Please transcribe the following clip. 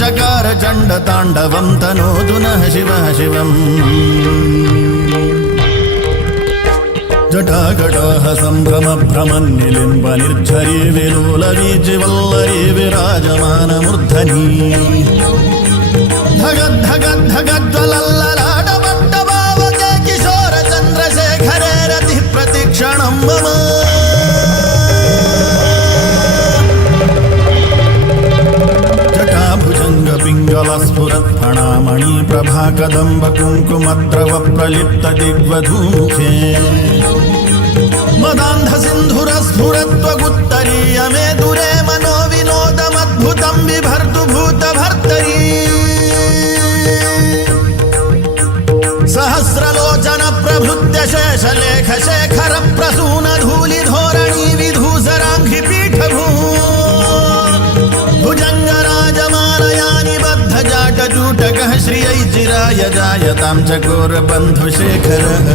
चकार चण्डताण्डवं तनोतु नः शिवः शिवम् जटाकटाह सम्भ्रमभ्रमन्निलिम्ब निर्झरी विलोलवीचिवल्लरी विराजमानमूर्धनी धगद्धगद्धगज्ज्वलल्ललाटपट्टभावके किशोर चन्द्रशेखरे रतिः प्रतिक्षणं मम जटाभुजङ्गपिङ्गलस्फुरत्फणामणि प्रभाकदम्ब कुङ्कुमद्रव प्रलिप्त दिग्वधूमुखे मदान्ध सिन्धुरस्फुरत्वगुत्तरीय मे दुरे मनो विनोदमद्भुतं बिभर्तु भूतभर्तरी सहस्रलोचन प्रभृत्य शेषलेख शेखर प्रसून धूलि धोरणी विधूसराङ्घ्रि पीठभू भुजङ्गराजमानयानि बद्धजाटजूटकः श्रियै चिराय जायतां चकोर बन्धुशेखरः